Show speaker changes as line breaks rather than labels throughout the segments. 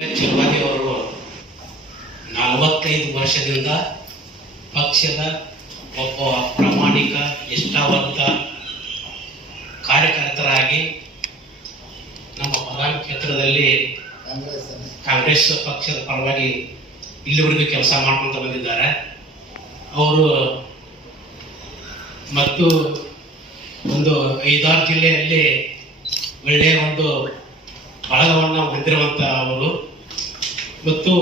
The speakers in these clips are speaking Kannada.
ಚಲವಾದಿ ಅವರು ನಲವತ್ತೈದು ವರ್ಷದಿಂದ ಪಕ್ಷದ ಒಬ್ಬ ಪ್ರಾಮಾಣಿಕ, ನಿಷ್ಠಾವಂತ ಕಾರ್ಯಕರ್ತರಾಗಿ ನಮ್ಮ ಪ್ರಧಾನ ಕ್ಷೇತ್ರದಲ್ಲಿ ಕಾಂಗ್ರೆಸ್ ಪಕ್ಷದ ಪರವಾಗಿ ಇಲ್ಲಿವರೆಗೂ ಕೆಲಸ ಮಾಡ್ಕೊಂತ ಬಂದಿದ್ದಾರೆ. ಅವರು ಮತ್ತು ಒಂದು ಐದಾರು ಜಿಲ್ಲೆಯಲ್ಲಿ ಒಳ್ಳೆಯ ಒಂದು ಬಳಗವನ್ನು ಹೊಂದಿರುವಂತಹ ಅವರು. ಮತ್ತು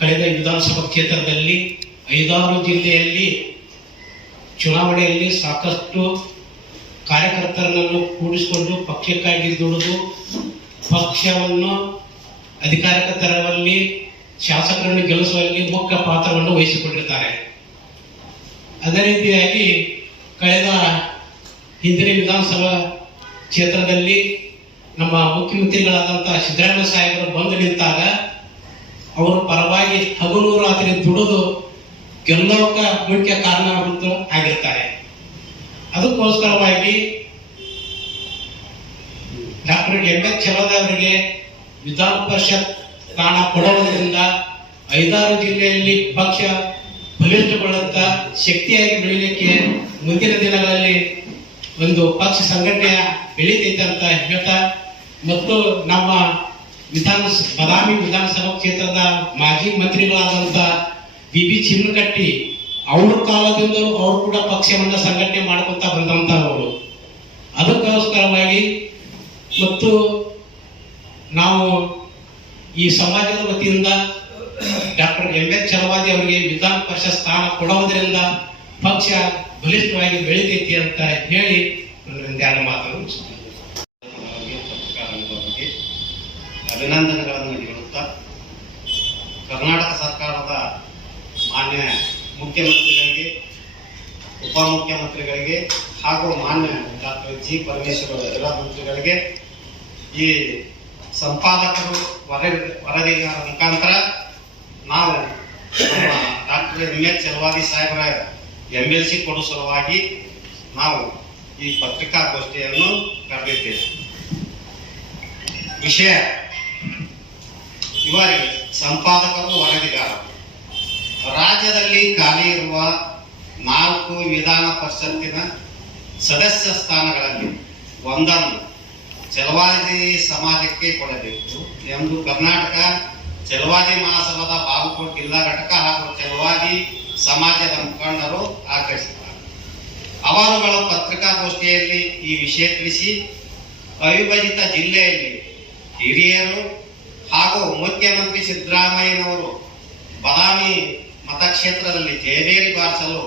ಕಳೆದ ವಿಧಾನಸಭಾ ಕ್ಷೇತ್ರದಲ್ಲಿ ಐದಾರು ಜಿಲ್ಲೆಯಲ್ಲಿ ಚುನಾವಣೆಯಲ್ಲಿ ಸಾಕಷ್ಟು ಕಾರ್ಯಕರ್ತರನ್ನು ಕೂಡಿಸಿಕೊಂಡು ಪಕ್ಷಕ್ಕಾಗಿ ದುಡಿದು ಪಕ್ಷವನ್ನು ಅಧಿಕಾರಕ್ಕೆ ತರುವಲ್ಲಿ ಶಾಸಕರನ್ನು ಗೆಲ್ಲಿಸುವಲ್ಲಿ ಮುಖ್ಯ ಪಾತ್ರವನ್ನು ವಹಿಸಿಕೊಂಡಿರ್ತಾರೆ. ಅದೇ ರೀತಿಯಾಗಿ ಕಳೆದ ಹಿಂದಿನ ವಿಧಾನಸಭಾ ಕ್ಷೇತ್ರದಲ್ಲಿ ನಮ್ಮ ಮುಖ್ಯಮಂತ್ರಿಗಳಾದಂತಹ ಸಿದ್ದರಾಮಯ್ಯ ಸಾಹೇಬರು ಬಂದು ನಿಂತಾಗ ಅವರು ಪರವಾಗಿ ಹಗಲು ರಾತ್ರಿ ದುಡಿದು ಗೆಲ್ಲೋಕ ಮುಖ್ಯ ಕಾರಣಭೂತ ಆಗಿರ್ತಾರೆ. ಅದಕ್ಕೋಸ್ಕರವಾಗಿ ಡಾಕ್ಟರ್ ಎಂ ಎಸ್ ಚಲೋದ ಅವರಿಗೆ ವಿಧಾನ ಪರಿಷತ್ ಸ್ಥಾನ ಕೊಡುವುದರಿಂದ ಐದಾರು ಜಿಲ್ಲೆಯಲ್ಲಿ ಪಕ್ಷ ಬಲಿಷ್ಠಗೊಳ್ಳುತ್ತ ಶಕ್ತಿಯಾಗಿ ಬೆಳೀಲಿಕ್ಕೆ ಮುಂದಿನ ದಿನಗಳಲ್ಲಿ ಒಂದು ಪಕ್ಷ ಸಂಘಟನೆಯ ಬೆಳೀತೈತೆ ಅಂತ ಹೇಳ್ತಾ ಮತ್ತು ನಮ್ಮ ವಿಧಾನ ಬದಾಮಿ ವಿಧಾನಸಭಾ ಕ್ಷೇತ್ರದ ಮಾಜಿ ಮಂತ್ರಿಗಳಾದಂತ ಬಿ ಬಿ ಚಿನ್ನಕಟ್ಟಿ ಅವ್ರ ಕಾಲದಿಂದಲೂ ಅವರು ಕೂಡ ಪಕ್ಷವನ್ನ ಸಂಘಟನೆ ಮಾಡ್ಕೊಂತ ಬಂದಂತವರು. ಅದಕ್ಕೋಸ್ಕರವಾಗಿ ಮತ್ತು ನಾವು ಈ ಸಮಾಜದ ವತಿಯಿಂದ ಡಾಕ್ಟರ್ ಎಂ ಎಸ್ ಚಲವಾದಿ ಅವರಿಗೆ ವಿಧಾನ ಪರಿಷತ್ ಸ್ಥಾನ ಕೊಡುವುದರಿಂದ ಪಕ್ಷ ಬಲಿಷ್ಠವಾಗಿ ಬೆಳಿತೈತಿ ಅಂತ ಹೇಳಿ ನನ್ನ ಮಾತನ್ನು ಮುಗಿಸ್ತೇನೆ.
ಪರವಾಗಿ ಪತ್ರಕಾರರಿಗೆ ಅಭಿನಂದನೆಗಳನ್ನು ನೀಡುತ್ತಾ ಕರ್ನಾಟಕ ಸರ್ಕಾರದ ಮಾನ್ಯ ಮುಖ್ಯಮಂತ್ರಿಗಳಿಗೆ, ಉಪಮುಖ್ಯಮಂತ್ರಿಗಳಿಗೆ ಹಾಗೂ ಮಾನ್ಯ ಡಾಕ್ಟರ್ ಜಿ ಪರಮೇಶ್ವರ ಜಿಲ್ಲಾ ಮಂತ್ರಿಗಳಿಗೆ ಈ ಸಂಪಾದಕರು ವರದಿ, ವರದಿಗಾರ ಮುಖಾಂತರ ನಾವು ನಮ್ಮ ಡಾಕ್ಟರ್ ಎಂ ಎಚ್ ಚಲವಾದಿ ಸಾಹೇಬರ ಎಂ ಎಲ್ ಸಿ ಕೊಡುವ ಸಲುವಾಗಿ ನಾವು ಈ ಪತ್ರಿಕಾಗೋಷ್ಠಿಯನ್ನು ಕರೆದಿದ್ದೇವೆ. ವಿಷಯ ಇವರಿಗೆ ಸಂಪಾದಕರು ವರದಿಗಾರರು ರಾಜ್ಯದಲ್ಲಿ ಖಾಲಿ ಇರುವ ನಾಲ್ಕು ವಿಧಾನ ಪರಿಷತ್ತಿನ ಸದಸ್ಯ ಸ್ಥಾನಗಳಲ್ಲಿ ಒಂದನ್ನು ಚಲವಾದಿ ಸಮಾಜಕ್ಕೆ ಕೊಡಬೇಕು ಎಂದು ಕರ್ನಾಟಕ ಚಲವಾದಿ ಮಹಾಸಭಾದ ಬಾಗಲಕೋಟೆ ಜಿಲ್ಲಾ ಘಟಕ ಹಾಗೂ ಚಲವಾದಿ ಸಮಾಜದ ಮುಖಂಡರು ಆಗ್ರಹಿಸಿದ್ದಾರೆ. ಅವರುಗಳು ಪತ್ರಿಕಾಗೋಷ್ಠಿಯಲ್ಲಿ ಈ ವಿಷಯ ತಿಳಿಸಿ, ಅವಿಭಜಿತ ಜಿಲ್ಲೆಯಲ್ಲಿ ಹಿರಿಯರು ಹಾಗೂ ಮುಖ್ಯಮಂತ್ರಿ ಸಿದ್ದರಾಮಯ್ಯನವರು ಬದಾಮಿ ಮತಕ್ಷೇತ್ರದಲ್ಲಿ ಜಯದೇರಿ ಬಾರಿಸಲು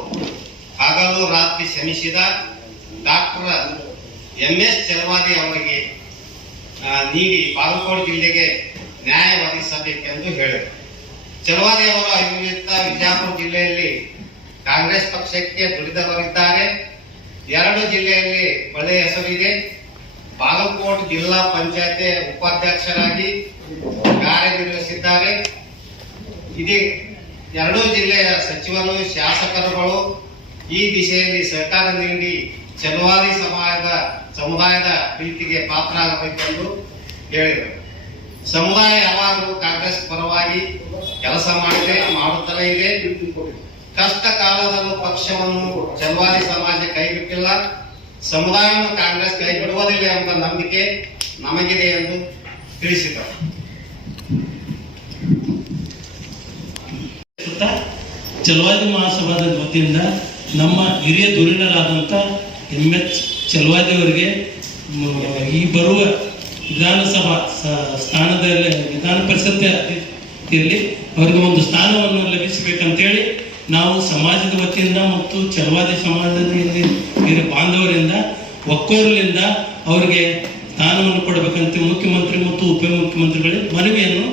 ಹಗಲು ರಾತ್ರಿ ಶ್ರಮಿಸಿದ ಡಾಕ್ಟರ್ ಎಂ ಎಸ್ ಚಲವಾದಿ ಅವರಿಗೆ ನೀಡಿ ಬಾಗಲಕೋಟೆ ಜಿಲ್ಲೆಗೆ ನ್ಯಾಯ ಒದಗಿಸಬೇಕೆಂದು ಹೇಳಿದರು. ಚಲವಾದಿ ಅವರ ಅವಿಭಜಿತ ವಿಜಯಪುರ ಜಿಲ್ಲೆಯಲ್ಲಿ ಕಾಂಗ್ರೆಸ್ ಪಕ್ಷಕ್ಕೆ ದುಡಿದವರಿದ್ದಾರೆ. ಎರಡು ಜಿಲ್ಲೆಯಲ್ಲಿ ಒಳ್ಳೆಯ ಹೆಸರಿದೆ ಬಾಗಲಕೋಟೆ ಜಿಲ್ಲಾ ಪಂಚಾಯತಿ ಉಪಾಧ್ಯಕ್ಷರಾಗಿ ಕಾರ್ಯನಿರ್ವಹಿಸಿದ್ದಾರೆ. ಇದೇ ಎರಡೂ ಜಿಲ್ಲೆಯ ಸಚಿವರು, ಶಾಸಕರುಗಳು ಈ ದಿಶೆಯಲ್ಲಿ ಸರ್ಕಾರ ನೀಡಿ ಚಲುವಾರಿ ಸಮಾಜದ ಸಮುದಾಯದ ಪ್ರೀತಿಗೆ ಪಾತ್ರರಾಗಬೇಕೆಂದು ಹೇಳಿದರು. ಸಮುದಾಯ ಯಾವಾಗಲೂ ಕಾಂಗ್ರೆಸ್ ಪರವಾಗಿ ಕೆಲಸ ಮಾಡಿದೆ ಮಾಡುತ್ತಲೇ ಇದೆ. ಕಷ್ಟ ಕಾಲದಲ್ಲೂ ಪಕ್ಷವನ್ನು ಚಲುವಾರಿ ಸಮಾಜ ಕೈಬಿಟ್ಟಿಲ್ಲ. ಸಮುದಾಯವನ್ನು ಕಾಂಗ್ರೆಸ್ ಕೈ ಬಿಡುವುದಿಲ್ಲ ಎಂಬ ನಂಬಿಕೆ ನಮಗಿದೆ ಎಂದು ತಿಳಿಸಿದರು.
ಚಲವಾದಿ ಮಹಾಸಭಾದ ವತಿಯಿಂದ ನಮ್ಮ ಹಿರಿಯ ಧುರೀಣರಾದಂಥ ಎಂ ಎಚ್ ಚಲವಾದಿ ಅವರಿಗೆ ಈ ಬರುವ ವಿಧಾನಸಭಾ ಸ್ಥಾನದಲ್ಲಿ, ವಿಧಾನ ಪರಿಷತ್ ಅವರಿಗೆ ಒಂದು ಸ್ಥಾನವನ್ನು ಲಭಿಸಬೇಕಂತೇಳಿ ನಾವು ಸಮಾಜದ ವತಿಯಿಂದ ಮತ್ತು ಚಲವಾದಿ ಸಮಾಜದಲ್ಲಿ ಇರೋ ಬಾಂಧವರಿಂದ, ಒಕ್ಕೋರ್ಲಿಂದ ಅವರಿಗೆ ಸ್ಥಾನವನ್ನು ಕೊಡಬೇಕಂತ ಮುಖ್ಯಮಂತ್ರಿ ಮತ್ತು ಉಪಮುಖ್ಯಮಂತ್ರಿಗಳಿಗೆ ಮನವಿಯನ್ನು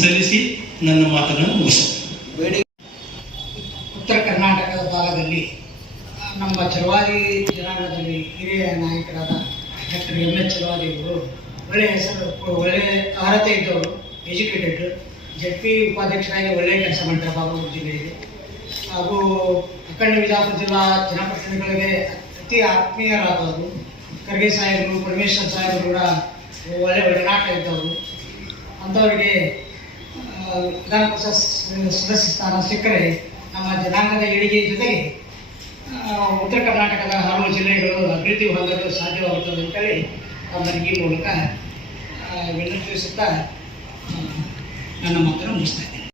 ಸಲ್ಲಿಸಿ ನನ್ನ ಮಾತುಗಳನ್ನು ಮುಗಿಸುತ್ತೇನೆ.
ಉತ್ತರ ಕರ್ನಾಟಕದ ಭಾಗದಲ್ಲಿ ನಮ್ಮ ಚಲವಾದಿ ಜನಾಂಗದಲ್ಲಿ ಹಿರಿಯ ನಾಯಕರಾದ ಡಾಕ್ಟರ್ ಎಂ ಚಲವಾದಿ ಅವರು ಒಳ್ಳೆಯ ಹೆಸರು ಒಳ್ಳೆಯ ಅರ್ಹತೆ ಇದ್ದವರು ಎಜುಕೇಟೆಡ್ ಜೆಡ್ ಪಿ ಉಪಾಧ್ಯಕ್ಷರಾಗಿ ಒಳ್ಳೆಯ ಕೆಲಸ ಮಾಡ್ತಾರೆ ಬಾಗಲಕೋಟೆ ಜಿಲ್ಲೆಯಲ್ಲಿ. ಹಾಗೂ ಅಖಂಡ ವಿಜಾಪುರ ಜಿಲ್ಲಾ ಜನಪ್ರತಿನಿಧಿಗಳಿಗೆ ಅತಿ ಆತ್ಮೀಯರಾದವರು, ಖರ್ಗೆ ಸಾಹೇಬರು, ಪರಮೇಶ್ವರ್ ಸಾಹೇಬರು ಕೂಡ ಒಳ್ಳೆ ಒಡನಾಟ ಇದ್ದವರು ಅಂಥವರಿಗೆ ವಿಧಾನ ಸದಸ್ಯ ಸ್ಥಾನ ಸಿಕ್ಕರೆ ನಮ್ಮ ಜನಾಂಗದ ಏಳಿಗೆ ಜೊತೆಗೆ ಉತ್ತರ ಕರ್ನಾಟಕದ ಹಲವು ಜಿಲ್ಲೆಗಳು ಅಭಿವೃದ್ಧಿ ಹೊಂದಲು ಸಾಧ್ಯವಾಗುತ್ತದೆ ಅಂತೇಳಿ ತಮ್ಮಲ್ಲಿ ಈ ಮೂಲಕ ವಿನಂತಿಸುತ್ತಾ ನನ್ನ ಮಾತನ್ನು ಮುಗಿಸ್ತಾ ಇದ್ದೇನೆ